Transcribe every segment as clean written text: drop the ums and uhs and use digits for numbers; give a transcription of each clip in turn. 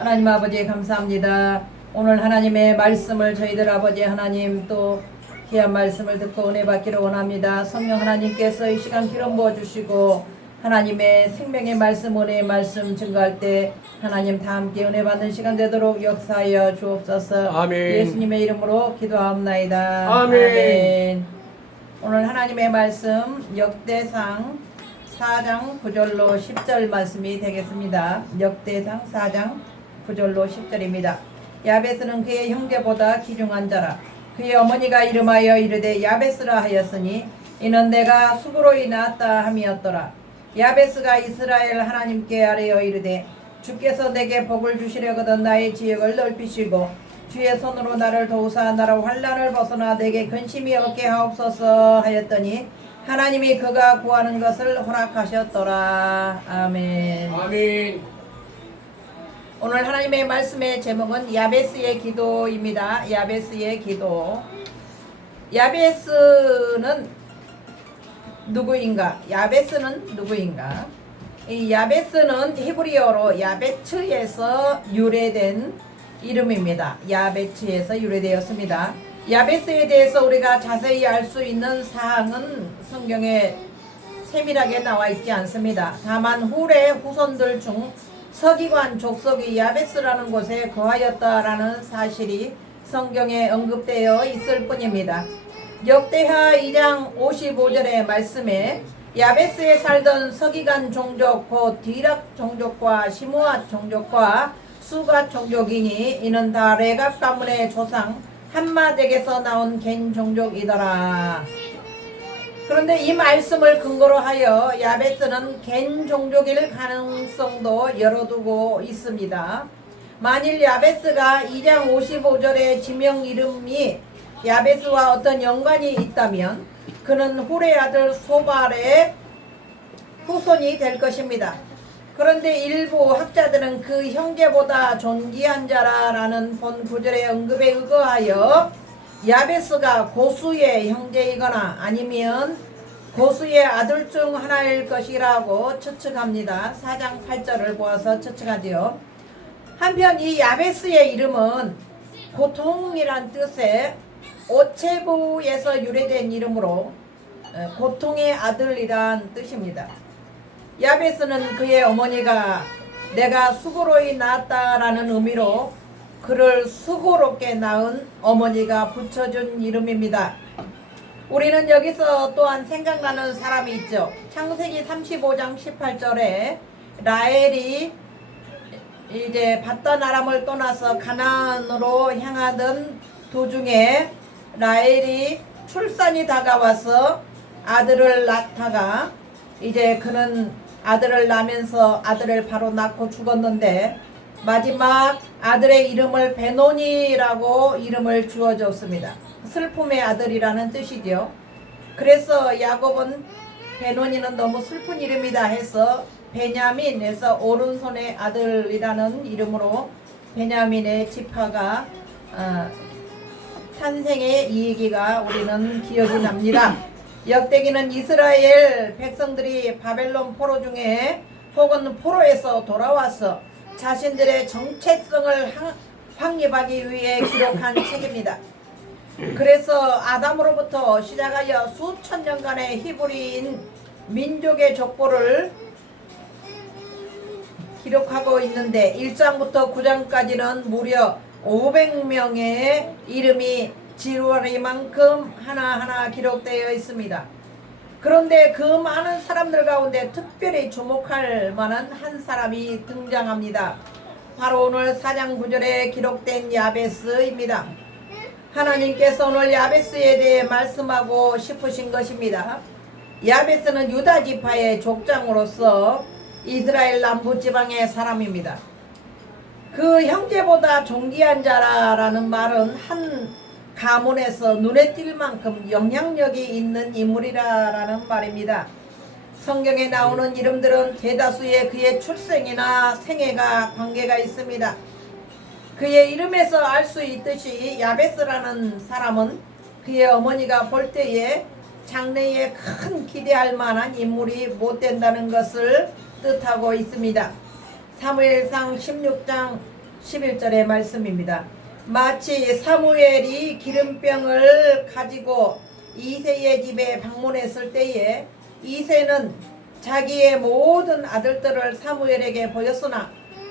하나님 아버지 감사합니다. 오늘 하나님의 말씀을 저희들 아버지 하나님 또 귀한 말씀을 듣고 은혜 받기를 원합니다. 성령 하나님께서 이 시간 기름 부어주시고 하나님의 생명의 말씀 은혜의 말씀 증거할 때 하나님 다 함께 은혜 받는 시간 되도록 역사하여 주옵소서. 아멘. 예수님의 이름으로 기도하옵나이다. 아멘. 오늘 하나님의 말씀 역대상 4장 9절로 10절 말씀이 되겠습니다. 역대상 4장 9절로 10절입니다. 야베스는 그의 형제보다 귀중한 자라. 그의 어머니가 이름하여 이르되 야베스라 하였으니 이는 내가 수고로이 낳았다 함이었더라. 야베스가 이스라엘 하나님께 아뢰어 이르되 주께서 내게 복을 주시려거든 나의 지역을 넓히시고 주의 손으로 나를 도우사 나로 환난을 벗어나 내게 근심이 없게 하옵소서 하였더니 하나님이 그가 구하는 것을 허락하셨더라. 아멘. 아멘. 오늘 하나님의 말씀의 제목은 야베스의 기도입니다. 야베스의 기도. 야베스는 누구인가? 야베스는 누구인가? 이 야베스는 히브리어로 야베츠에서 유래된 이름입니다. 야베츠에서 유래되었습니다. 야베스에 대해서 우리가 자세히 알 수 있는 사항은 성경에 세밀하게 나와 있지 않습니다. 다만 훌의 후손들 중 서기관 족속이 야베스라는 곳에 거하였다라는 사실이 성경에 언급되어 있을 뿐입니다. 역대하 2장 55절의 말씀에 야베스에 살던 서기관 종족 곧 디락 종족과 시므앗 종족과 수갓 종족이니 이는 다 레갑 가문의 조상 함마덱에서 나온 겐 종족이더라. 그런데 이 말씀을 근거로 하여 야베스는 겐 종족일 가능성도 열어두고 있습니다. 만일 야베스가 2장 55절의 지명 이름이 야베스와 어떤 연관이 있다면 그는 훌의 아들 소발의 후손이 될 것입니다. 그런데 일부 학자들은 그 형제보다 존귀한 자라라는 본 구절의 언급에 의거하여 야베스가 고수의 형제이거나 아니면 고수의 아들 중 하나일 것이라고 추측합니다. 4장 8절을 보아서 추측하지요. 한편 이 야베스의 이름은 고통이란 뜻의 오체부에서 유래된 이름으로 고통의 아들이란 뜻입니다. 야베스는 그의 어머니가 내가 수고로이 낳았다라는 의미로 그를 수고롭게 낳은 어머니가 붙여준 이름입니다. 우리는 여기서 또한 생각나는 사람이 있죠. 창세기 35장 18절에 라헬이 이제 밧단 아람을 떠나서 가나안으로 향하던 도중에 라헬이 출산이 다가와서 아들을 낳다가 이제 그는 아들을 낳으면서 아들을 바로 낳고 죽었는데 마지막 아들의 이름을 베노니라고 이름을 주어줬습니다. 슬픔의 아들이라는 뜻이죠. 그래서 야곱은 베노니는 너무 슬픈 이름이다 해서 베냐민에서 오른손의 아들이라는 이름으로 베냐민의 지파가 탄생의 이 얘기가 우리는 기억이 납니다. 역대기는 이스라엘 백성들이 바벨론 포로 중에 혹은 포로에서 돌아와서 자신들의 정체성을 확립하기 위해 기록한 책입니다. 그래서 아담으로부터 시작하여 수천 년간의 히브리인 민족의 족보를 기록하고 있는데 1장부터 9장까지는 무려 500명의 이름이 지루하리만큼 하나하나 기록되어 있습니다. 그런데 그 많은 사람들 가운데 특별히 주목할 만한 한 사람이 등장합니다. 바로 오늘 4장 9절에 기록된 야베스입니다. 하나님께서 오늘 야베스에 대해 말씀하고 싶으신 것입니다. 야베스는 유다 지파의 족장으로서 이스라엘 남부지방의 사람입니다. 그 형제보다 존귀한 자라는 말은 한 가문에서 눈에 띌 만큼 영향력이 있는 인물이라는 말입니다. 성경에 나오는 이름들은 대다수의 그의 출생이나 생애가 관계가 있습니다. 그의 이름에서 알 수 있듯이 야베스라는 사람은 그의 어머니가 볼 때에 장래에 큰 기대할 만한 인물이 못 된다는 것을 뜻하고 있습니다. 사무엘상 16장 11절의 말씀입니다. 마치 사무엘이 기름병을 가지고 이새의 집에 방문했을 때에 이새는 자기의 모든 아들들을 사무엘에게 보였으나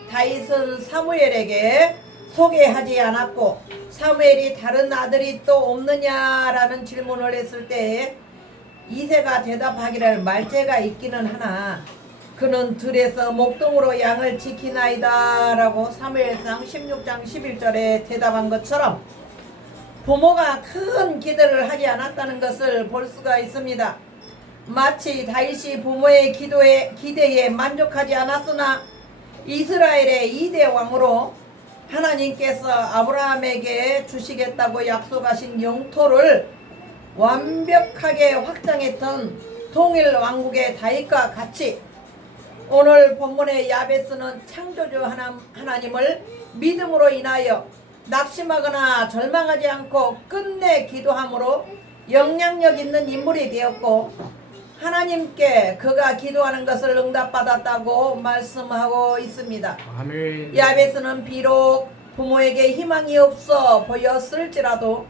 다윗은 사무엘에게 소개하지 않았고 사무엘이 다른 아들이 또 없느냐라는 질문을 했을 때에 이새가 대답하기를 말째가 있기는 하나 그는 들에서 목동으로 양을 지키나이다 라고 사무엘상 16장 11절에 대답한 것처럼 부모가 큰 기대를 하지 않았다는 것을 볼 수가 있습니다. 마치 다윗이 부모의 기대에 만족하지 않았으나 이스라엘의 2대 왕으로 하나님께서 아브라함에게 주시겠다고 약속하신 영토를 완벽하게 확장했던 통일 왕국의 다윗과 같이 오늘 본문의 야베스는 창조주 하나님을 믿음으로 인하여 낙심하거나 절망하지 않고 끝내 기도함으로 영향력 있는 인물이 되었고 하나님께 그가 기도하는 것을 응답받았다고 말씀하고 있습니다. 아멘. 야베스는 비록 부모에게 희망이 없어 보였을지라도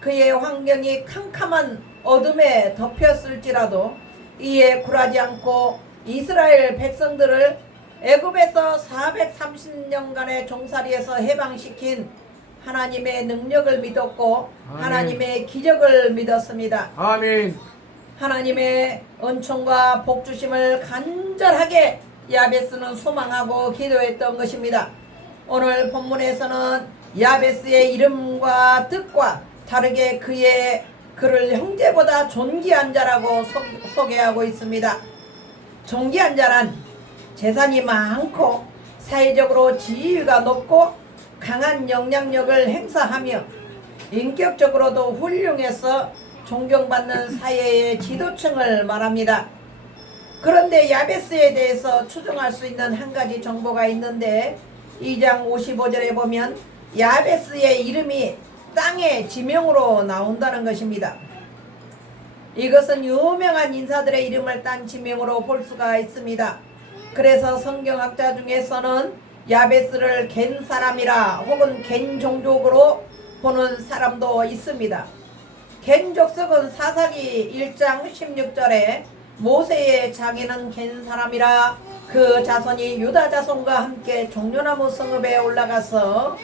그의 환경이 캄캄한 어둠에 덮였을지라도 이에 굴하지 않고 이스라엘 백성들을 애굽에서 430년간의 종살이에서 해방시킨 하나님의 능력을 믿었고 아멘. 하나님의 기적을 믿었습니다. 아멘. 하나님의 은총과 복주심을 간절하게 야베스는 소망하고 기도했던 것입니다. 오늘 본문에서는 야베스의 이름과 뜻과 다르게 그를 형제보다 존귀한 자라고 소개하고 있습니다. 존귀한 자란 재산이 많고 사회적으로 지위가 높고 강한 영향력을 행사하며 인격적으로도 훌륭해서 존경받는 사회의 지도층을 말합니다. 그런데 야베스에 대해서 추정할 수 있는 한 가지 정보가 있는데 2장 55절에 보면 야베스의 이름이 땅의 지명으로 나온다는 것입니다. 이것은 유명한 인사들의 이름을 딴 지명으로 볼 수가 있습니다. 그래서 성경학자 중에서는 야베스를 겐 사람이라 혹은 겐 종족으로 보는 사람도 있습니다. 겐 족속은 사사기 1장 16절에 모세의 장인은 겐 사람이라 그 자손이 유다 자손과 함께 종려나무 성읍에 올라가서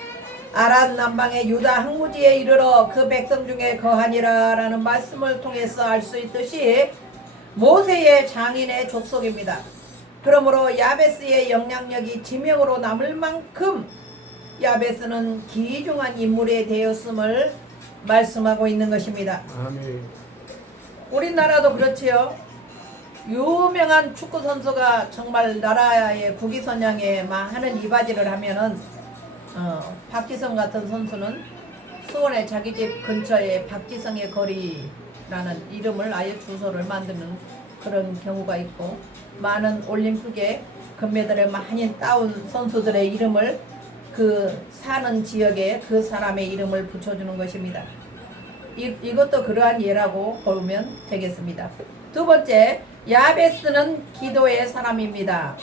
아란 남방의 유다 항무지에 이르러 그 백성 중에 거하니라 라는 말씀을 통해서 알 수 있듯이 모세의 장인의 족속입니다. 그러므로 야베스의 영향력이 지명으로 남을 만큼 야베스는 귀중한 인물이 되었음을 말씀하고 있는 것입니다. 아멘. 우리나라도 그렇지요. 유명한 축구 선수가 정말 나라의 국위선양에 하는 이바지를 하면은 박지성 같은 선수는 수원의 자기 집 근처에 박지성의 거리라는 이름을 아예 주소를 만드는 그런 경우가 있고 많은 올림픽에 금메달을 많이 따온 선수들의 이름을 그 사는 지역에 그 사람의 이름을 붙여주는 것입니다. 이것도 그러한 예라고 보면 되겠습니다. 두 번째, 야베스는 기도의 사람입니다.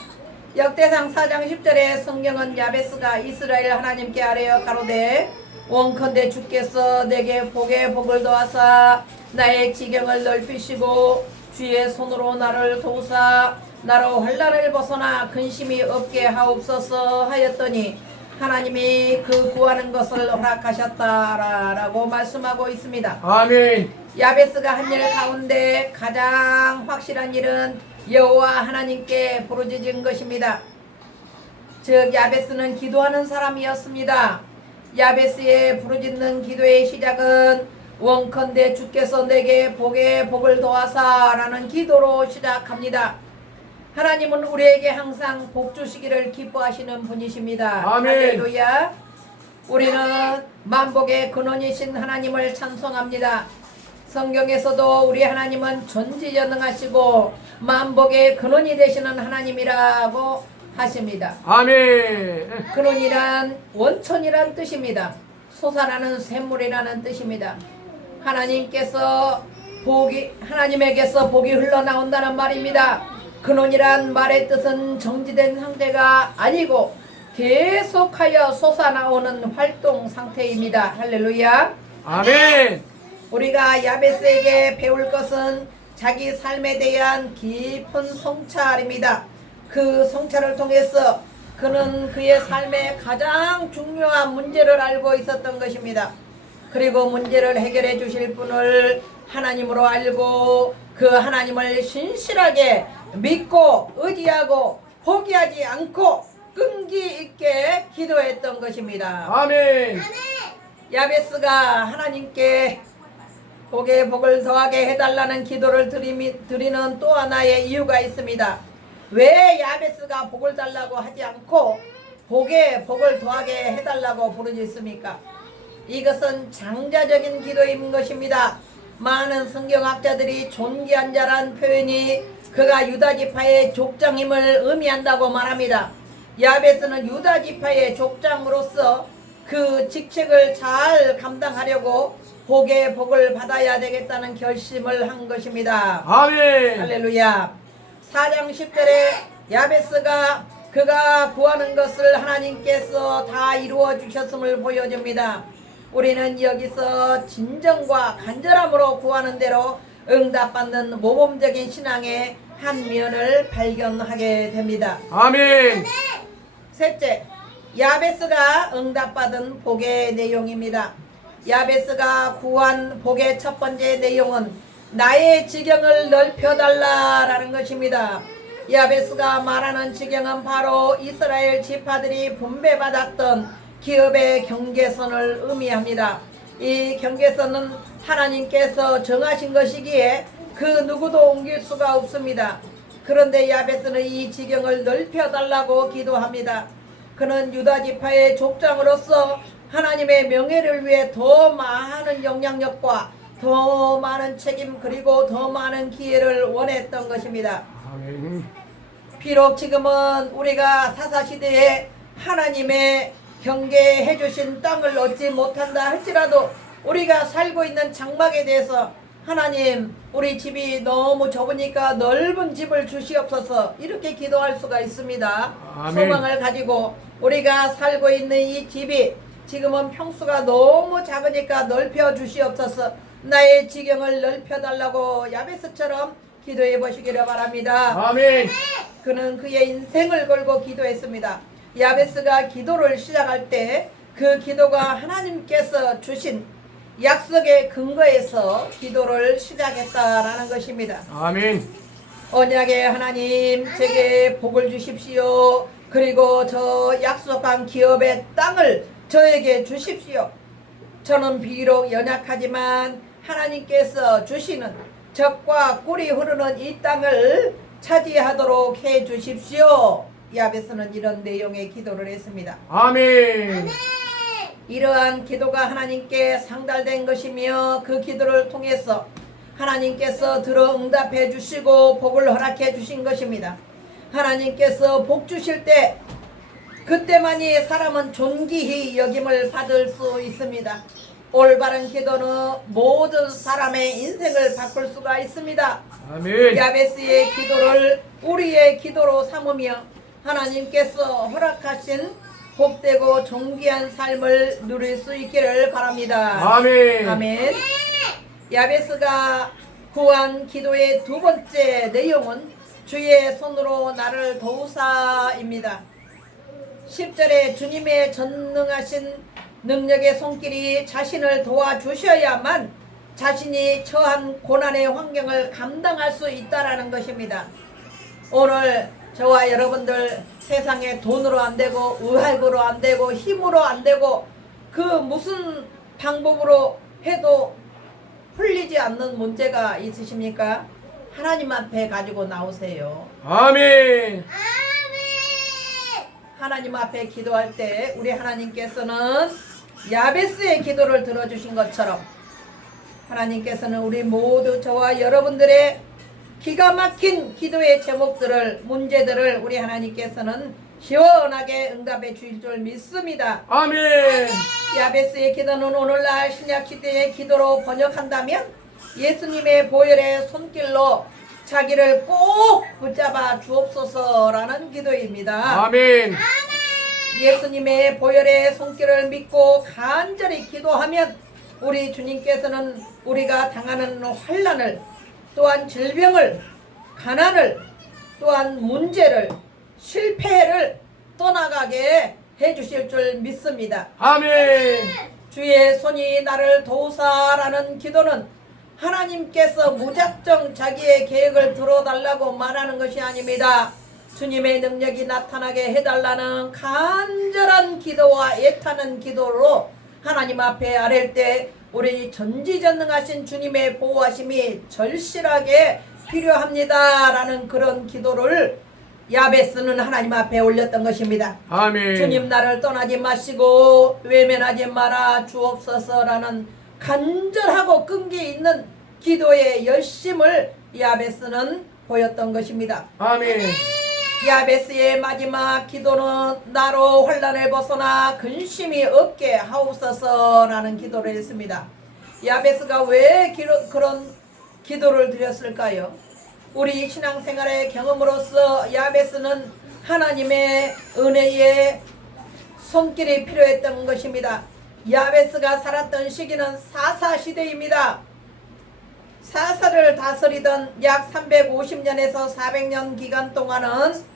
역대상 4장 10절에 성경은 야베스가 이스라엘 하나님께 아뢰어 가로되 원컨대 주께서 내게 복에 복을 더하사 나의 지경을 넓히시고 주의 손으로 나를 도우사 나로 환난을 벗어나 근심이 없게 하옵소서 하였더니 하나님이 그 구하는 것을 허락하셨다라고 말씀하고 있습니다. 아멘. 야베스가 한 일 가운데 가장 확실한 일은 여호와 하나님께 부르짖은 것입니다. 즉 야베스는 기도하는 사람이었습니다. 야베스의 부르짖는 기도의 시작은 원컨대 주께서 내게 복에 복을 더하사 라는 기도로 시작합니다. 하나님은 우리에게 항상 복 주시기를 기뻐하시는 분이십니다. 아멘. 할렐루야. 우리는 만복의 근원이신 하나님을 찬송합니다. 성경에서도 우리 하나님은 전지전능하시고 만복의 근원이 되시는 하나님이라고 하십니다. 아멘. 근원이란 원천이란 뜻입니다. 솟아나는 샘물이라는 뜻입니다. 하나님에게서 복이 흘러나온다는 말입니다. 근원이란 말의 뜻은 정지된 상태가 아니고 계속하여 솟아나오는 활동 상태입니다. 할렐루야. 아멘. 우리가 야베스에게 배울 것은 자기 삶에 대한 깊은 성찰입니다. 그 성찰을 통해서 그는 그의 삶의 가장 중요한 문제를 알고 있었던 것입니다. 그리고 문제를 해결해 주실 분을 하나님으로 알고 그 하나님을 신실하게 믿고 의지하고 포기하지 않고 끈기 있게 기도했던 것입니다. 아멘. 야베스가 하나님께 복에 복을 더하게 해달라는 기도를 드리는 또 하나의 이유가 있습니다. 왜 야베스가 복을 달라고 하지 않고 복에 복을 더하게 해달라고 부르짖습니까? 이것은 장자적인 기도인 것입니다. 많은 성경학자들이 존귀한 자란 표현이 그가 유다지파의 족장임을 의미한다고 말합니다. 야베스는 유다지파의 족장으로서 그 직책을 잘 감당하려고 복의 복을 받아야 되겠다는 결심을 한 것입니다. 아멘. 할렐루야. 4장 10절에 야베스가 그가 구하는 것을 하나님께서 다 이루어 주셨음을 보여줍니다. 우리는 여기서 진정과 간절함으로 구하는 대로 응답받는 모범적인 신앙의 한 면을 발견하게 됩니다. 아멘. 셋째, 야베스가 응답받은 복의 내용입니다. 야베스가 구한 복의 첫 번째 내용은 나의 지경을 넓혀달라라는 것입니다. 야베스가 말하는 지경은 바로 이스라엘 지파들이 분배받았던 기업의 경계선을 의미합니다. 이 경계선은 하나님께서 정하신 것이기에 그 누구도 옮길 수가 없습니다. 그런데 야베스는 이 지경을 넓혀달라고 기도합니다. 그는 유다지파의 족장으로서 하나님의 명예를 위해 더 많은 영향력과 더 많은 책임 그리고 더 많은 기회를 원했던 것입니다. 아멘. 비록 지금은 우리가 사사시대에 하나님의 경계해 주신 땅을 얻지 못한다 할지라도 우리가 살고 있는 장막에 대해서 하나님 우리 집이 너무 좁으니까 넓은 집을 주시옵소서 이렇게 기도할 수가 있습니다. 아멘. 소망을 가지고 우리가 살고 있는 이 집이 지금은 평수가 너무 작으니까 넓혀 주시옵소서 나의 지경을 넓혀달라고 야베스처럼 기도해 보시기를 바랍니다. 아멘. 그는 그의 인생을 걸고 기도했습니다. 야베스가 기도를 시작할 때 그 기도가 하나님께서 주신 약속의 근거에서 기도를 시작했다라는 것입니다. 아멘. 언약의 하나님 제게 복을 주십시오. 그리고 저 약속한 기업의 땅을 저에게 주십시오. 저는 비록 연약하지만 하나님께서 주시는 적과 꿀이 흐르는 이 땅을 차지하도록 해 주십시오. 야베스는 이런 내용의 기도를 했습니다. 아멘. 이러한 기도가 하나님께 상달된 것이며 그 기도를 통해서 하나님께서 들어 응답해 주시고 복을 허락해 주신 것입니다. 하나님께서 복 주실 때 그때만이 사람은 존귀히 여김을 받을 수 있습니다. 올바른 기도는 모든 사람의 인생을 바꿀 수가 있습니다. 아멘. 야베스의 기도를 우리의 기도로 삼으며 하나님께서 허락하신 복되고 존귀한 삶을 누릴 수 있기를 바랍니다. 아멘. 아멘. 야베스가 구한 기도의 두 번째 내용은 주의 손으로 나를 도우사입니다. 10절에 주님의 전능하신 능력의 손길이 자신을 도와주셔야만 자신이 처한 고난의 환경을 감당할 수 있다라는 것입니다. 오늘 저와 여러분들 세상에 돈으로 안 되고 의학으로 안 되고 힘으로 안 되고 그 무슨 방법으로 해도 풀리지 않는 문제가 있으십니까? 하나님 앞에 가지고 나오세요. 아멘. 하나님 앞에 기도할 때 우리 하나님께서는 야베스의 기도를 들어주신 것처럼 하나님께서는 우리 모두 저와 여러분들의 기가 막힌 기도의 제목들을 문제들을 우리 하나님께서는 시원하게 응답해 주실 줄 믿습니다. 아멘. 야베스의 기도는 오늘날 신약시대의 기도로 번역한다면 예수님의 보혈의 손길로 자기를 꼭 붙잡아 주옵소서라는 기도입니다. 아멘. 예수님의 보혈의 손길을 믿고 간절히 기도하면 우리 주님께서는 우리가 당하는 환난을, 또한 질병을, 가난을, 또한 문제를, 실패를 떠나가게 해주실 줄 믿습니다. 아멘. 주의 손이 나를 도우사라는 기도는 하나님께서 무작정 자기의 계획을 들어달라고 말하는 것이 아닙니다. 주님의 능력이 나타나게 해달라는 간절한 기도와 애타는 기도로 하나님 앞에 아랠 때 우리 전지전능하신 주님의 보호하심이 절실하게 필요합니다 라는 그런 기도를 야베스는 하나님 앞에 올렸던 것입니다. 아멘. 주님 나를 떠나지 마시고 외면하지 마라 주옵소서라는 간절하고 끈기 있는 기도의 열심을 야베스는 보였던 것입니다. 아멘. 야베스의 마지막 기도는 나로 환난을 벗어나 근심이 없게 하옵소서라는 기도를 했습니다. 야베스가 왜 그런 기도를 드렸을까요? 우리 신앙생활의 경험으로서 야베스는 하나님의 은혜의 손길이 필요했던 것입니다. 야베스가 살았던 시기는 사사 시대입니다. 사사를 다스리던 약 350년에서 400년 기간 동안은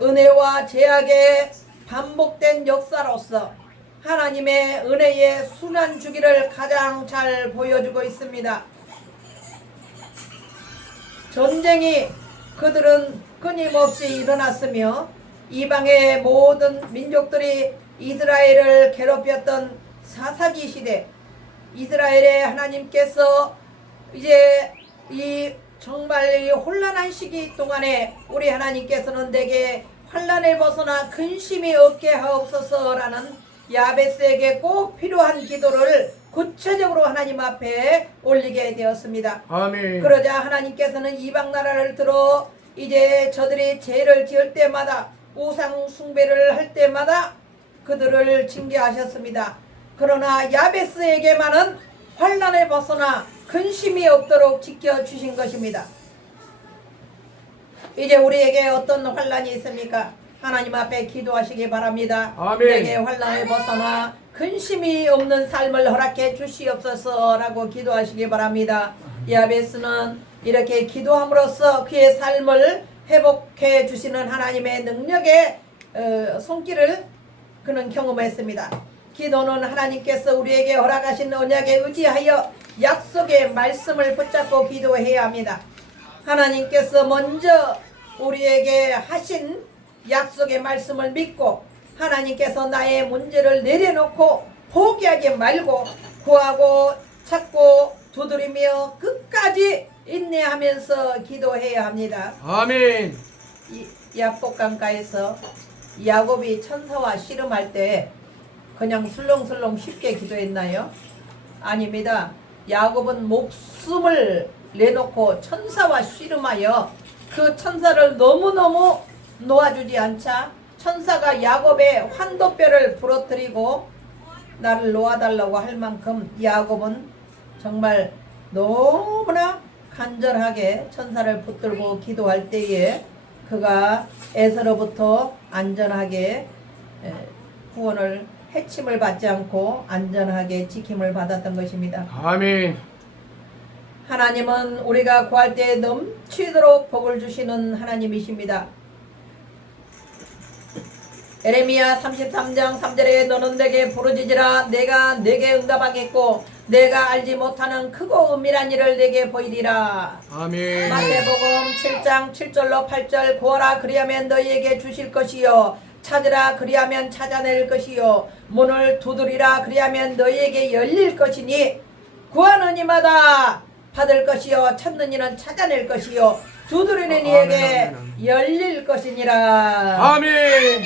은혜와 제약의 반복된 역사로서 하나님의 은혜의 순환 주기를 가장 잘 보여주고 있습니다. 전쟁이 그들은 끊임없이 일어났으며 이방의 모든 민족들이 이스라엘을 괴롭혔던 사사기 시대, 이스라엘의 하나님께서 이제 이 정말 이 혼란한 시기 동안에 우리 하나님께서는 내게 환난을 벗어나 근심이 없게 하옵소서라는 야베스에게 꼭 필요한 기도를 구체적으로 하나님 앞에 올리게 되었습니다. 아멘. 그러자 하나님께서는 이방 나라를 들어 이제 저들이 죄를 지을 때마다 우상 숭배를 할 때마다 그들을 징계하셨습니다. 그러나 야베스에게만은 환난을 벗어나 근심이 없도록 지켜주신 것입니다. 이제 우리에게 어떤 환난이 있습니까? 하나님 앞에 기도하시기 바랍니다. 아멘. 내게 환난을 벗어나 근심이 없는 삶을 허락해 주시옵소서라고 기도하시기 바랍니다. 야베스는 이렇게 기도함으로써 그의 삶을 회복해 주시는 하나님의 능력의 손길을 그는 경험했습니다. 기도는 하나님께서 우리에게 허락하신 언약에 의지하여 약속의 말씀을 붙잡고 기도해야 합니다. 하나님께서 먼저 우리에게 하신 약속의 말씀을 믿고 하나님께서 나의 문제를 내려놓고 포기하지 말고 구하고 찾고 두드리며 끝까지 인내하면서 기도해야 합니다. 아멘. 야복강가에서 야곱이 천사와 씨름할 때 그냥 술렁술렁 쉽게 기도했나요? 아닙니다. 야곱은 목숨을 내놓고 천사와 씨름하여 그 천사를 너무너무 놓아주지 않자 천사가 야곱의 환도뼈를 부러뜨리고 나를 놓아달라고 할 만큼 야곱은 정말 너무나 간절하게 천사를 붙들고 기도할 때에 그가 에서로부터 안전하게 구원을 해침을 받지 않고 안전하게 지킴을 받았던 것입니다. 아멘. 하나님은 우리가 구할 때 넘치도록 복을 주시는 하나님이십니다. 에레미야 33장 3절에 너는 내게 부르짖으라 내가 내게 응답하겠고 내가 알지 못하는 크고 은밀한 일을 내게 보이리라. 아멘. 마태복음 7장 7절로 8절 구하라 그리하면 너희에게 주실 것이요 찾으라 그리하면 찾아낼 것이요 문을 두드리라 그리하면 너희에게 열릴 것이니 구하는 이마다 받을 것이요 찾는 이는 찾아낼 것이요 두드리는 이에게 열릴 것이니라. 아멘.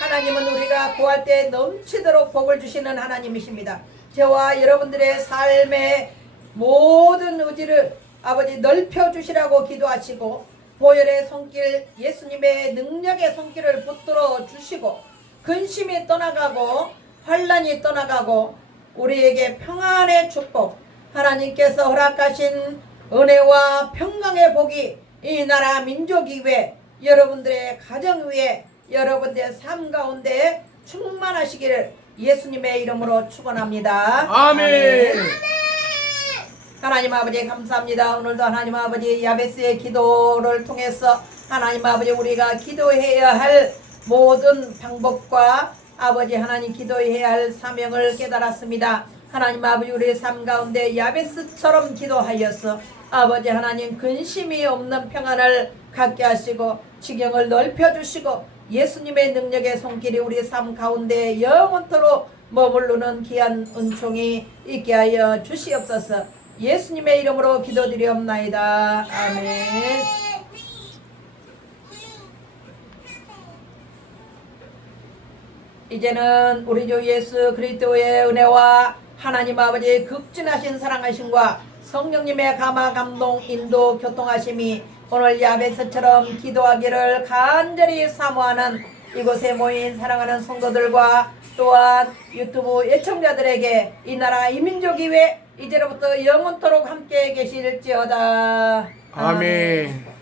하나님은 우리가 구할 때 넘치도록 복을 주시는 하나님이십니다. 저와 여러분들의 삶의 모든 의지를 아버지 넓혀주시라고 기도하시고 보혈의 손길 예수님의 능력의 손길을 붙들어 주시고 근심이 떠나가고 환난이 떠나가고 우리에게 평안의 축복 하나님께서 허락하신 은혜와 평강의 복이 이 나라 민족 위에 여러분들의 가정 위에 여러분들의 삶 가운데 충만하시기를 예수님의 이름으로 축원합니다. 아멘. 하나님 아버지 감사합니다. 오늘도 하나님 아버지 야베스의 기도를 통해서 하나님 아버지 우리가 기도해야 할 모든 방법과 아버지 하나님 기도해야 할 사명을 깨달았습니다. 하나님 아버지 우리의 삶 가운데 야베스처럼 기도하여서 아버지 하나님 근심이 없는 평안을 갖게 하시고 지경을 넓혀주시고 예수님의 능력의 손길이 우리 삶 가운데 영원토록 머무르는 귀한 은총이 있게 하여 주시옵소서. 예수님의 이름으로 기도드리옵나이다. 아멘. 이제는 우리 주 예수 그리스도의 은혜와 하나님 아버지의 극진하신 사랑하심과 성령님의 감화 감동 인도 교통하심이 오늘 야베스처럼 기도하기를 간절히 사모하는 이곳에 모인 사랑하는 성도들과 또한 유튜브 애청자들에게 이 나라 이 민족 이외 이제로부터 영원토록 함께 계실지어다. 아멘.